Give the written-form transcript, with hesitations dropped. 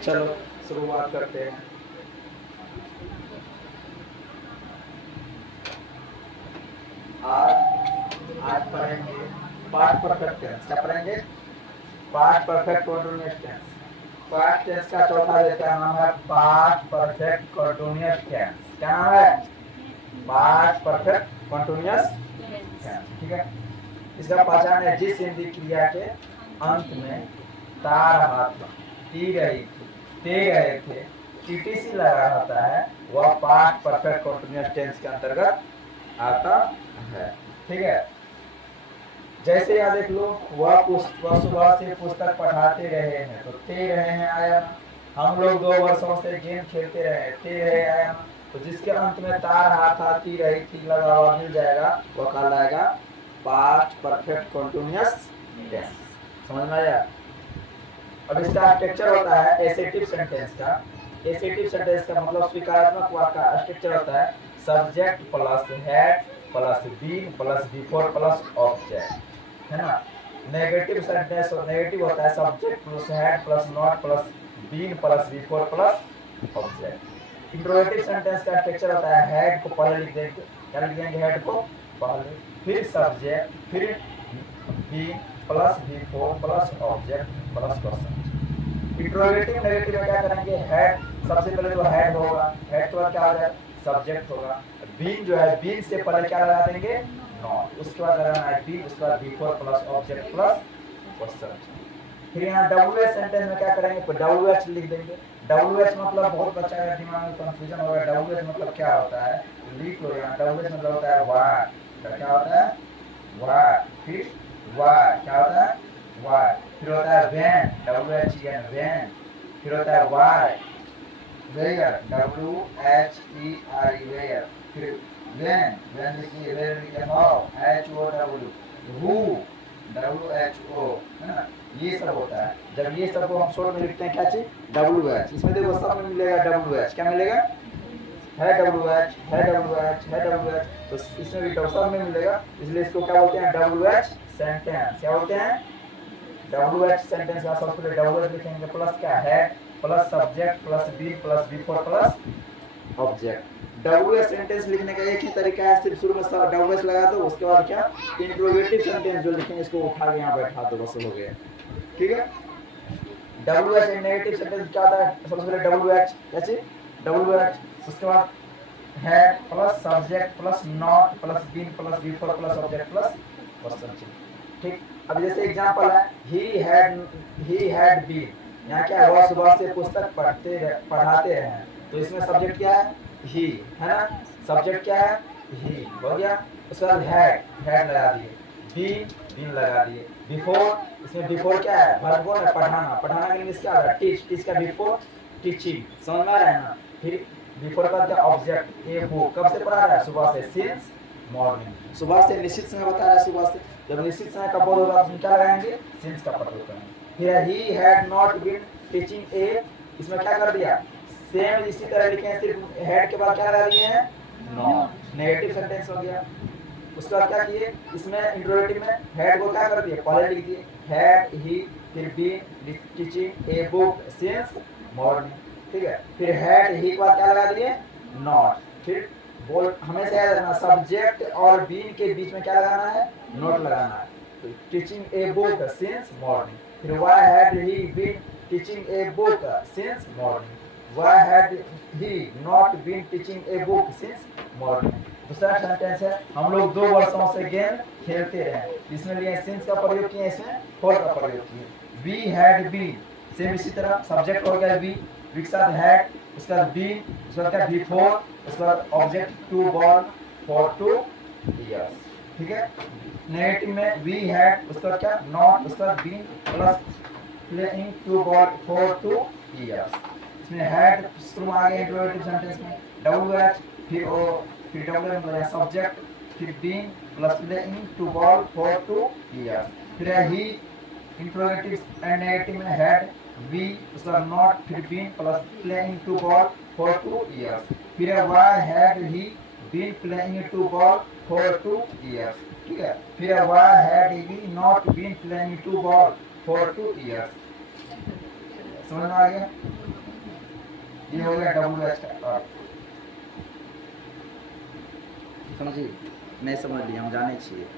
चलो शुरुआत करते हैं। आज आज पढ़ेंगे पास्ट परफेक्ट टेंस। क्या पढ़ेंगे? Past perfect continuous tense. Past tense का चौथा का नाम है पास्ट परफेक्ट कंटीन्यूअस टेंस। क्या नाम है? Past perfect continuous tense. ठीक है। इसका पहचान है जिस हिंदी क्रिया के अंत में ता रहा था, टी रही थी, ते रहे थे, टीटीसी लगा रहता है, वह पास्ट परफेक्ट कंटीन्यूअस टेंस के अंतर्गत आता है। ठीक है। जैसे यहाँ देख लो, वह सुबह से पुस्तक पढ़ाते रहे हैं, तो ते रहे हैं आया ना। हम लोग 2 वर्षों से गेम खेलते रहे, ते रहे आया ना। तो जिसके अंत में ता रहा था, ती रही थी लगा हुआ मिल जाएगा, वह कहलाएगा पास्ट परफेक्ट कंटीन्यूअस टेंस। समझ में आया? अब इसका स्ट्रक्चर होता है एसेटिव सेंटेंस का। एसेटिव सेंटेंस का मतलब स्वीकारात्मक वाक्य का स्ट्रक्चर होता है subject plus had plus been plus before plus object, है ना। नेगेटिव सेंटेंस नेगेटिव होता है subject plus had plus not plus been plus before plus object. Interrogative sentence का स्ट्रक्चर होता है हैड को पहले लिख देंगे, क्या लिख देंगे? हैड को पहले, फिर सब्जेक्ट, फिर been plus before plus object plus question. Interrogative negative में क्या करेंगे? हैड, सबसे पहले जो हैड होगा, हैड के बाद क्या हो जाएगा? सब्जेक्ट होगा। बीन जो है, बीन से पहले क्या लगा देंगे? नॉट। उसके बाद लगाना है बीन, उसके बाद before plus object plus question. फिर यहाँ डब्ल्यूएच सेंटेंस में क्या करेंगे? तो डब्ल्यूएच लिख देंगे। डब्ल्यूएच मतलब बहुत बच्चा का दिमाग में कंफ्यूजन होगा, डब्ल्यूएच मतलब क्या होता है? लिख लो यहाँ, डब्ल्यूएच मतलब होता है वाट। क्या होता है? वाट। फिर वाट क्या होता है? वाट। फिर होता है वैन, WHEN वैन। फिर होता है वाई, वेयर, WHERE वेयर। फिर वैन, वैन लिखिए, वेयर लिखिए, हाउ, HOW, हु, WHO, है ना। ये सब होता है। जब ये सब को हम शॉर्ट में लिखते हैं क्या चीज? WH। इसमें देखो सब में मिलेगा WH। क्या मिलेगा? है WH, है WH, है WH। तो इसमें भी सब में मिलेगा, इसलिए इसको क्या बोलते हैं? WH sentence. क्या बोलते हैं? WH सेंटेंस का सबसे पहले WH लिखेंगे, प्लस क्या है? Plus subject plus B plus before plus object. WH sentence लिखने का एक ही तरीका है, सिर्फ शुरू में WH लगा दो, उसके बाद क्या? इंट्रोगेटिव सेंटेंस जो लिखेंगे इसको उठा के यहाँ बैठा दो, बस हो गया। ठीक है। WH नेगेटिव सेंटेंस क्या होता है? सबसे पहले WH, कैसे? WH, उसके बाद है plus subject plus not plus been plus before plus object plus question चिन्ह। ठीक। अब जैसे एग्जांपल है ही हैड बीन, यहाँ क्या है? वह सुबह से पुस्तक पढ़ाते रहे हैं, तो इसमें सब्जेक्ट क्या है? ही, है ना। सब्जेक्ट क्या है? ही हो गया। उसके बाद हैड लगा दिए, बीन लगा दिए, बिफोर, इसमें बिफोर क्या है? वर्ब है पढ़ाना, पढ़ाना का इंग्लिश क्या होगा? टीच, टीच का बिफोर टीचिंग। समझ में आ रहा है ना। फिर बिफोर का क्या? ऑब्जेक्ट। ए बुक, कब से पढ़ा रहा है? सुबह से, सिंस मॉर्निंग। सुबह से निश्चित समय बता रहा है, सुबह से। जब निश्चित समय का बोध होगा तो क्या लगाएंगे? सिंस का प्रयोग करेंगे। फिर he had not been teaching ए, इसमें क्या कर दिया? सेम इसी तरह लिखे हैं, सिर्फ हैड के बाद क्या लगा दिए हैं? नॉट। नेगेटिव सेंटेंस हो गया। उसके बाद क्या किए? इसमें इंट्रोगेटिव में हैड को क्या कर दिए? पहले लिख दिए, हैड ही, फिर been teaching a book since morning. ठीक है। फिर हैड ही के बाद क्या लगा दिए? नॉट। फिर बोल, हमेशा याद रखना सब्जेक्ट और बीन के बीच में क्या लगाना है? नॉट लगाना है। Teaching a book since morning. फिर why had he been teaching a book since morning, why had he not been teaching a book since morning. दूसरा सेंटेंस है हम लोग 2 वर्षों से गेम खेलते रहे, इसमें लिए सिंस का प्रयोग किए, इसमें फॉर का प्रयोग किए। वी हैड बीन, सेम इसी तरह सब्जेक्ट हो गया वी के साथ हैड, उसके बाद बी, उसके बाद क्या? बिफोर, उसके बाद object to ball for 2 years. ठीक है। नेगेटिव में वी हैड, उसके बाद क्या? नॉट, उसके बाद been plus playing to ball for 2 years. इसमें हैड शुरू में आ गया इंट्रोगेटिव सेंटेंस में, WH, फिर ओ, फिर WH मतलब सब्जेक्ट, फिर been plus playing to ball for 2 years. फिर है ही, इंट्रोगेटिव एंड नेगेटिव में हैड, वी, उसका नॉट, फिर been plus playing to ball for 2 years. फिर है why had he been playing to ball for 2 years. ठीक है। फिर है why had he not been playing to ball for 2 years. समझ में आ गया? ये हो गया WH का अर्थ। समझिए? नहीं समझ लिया हम जाने चाहिए।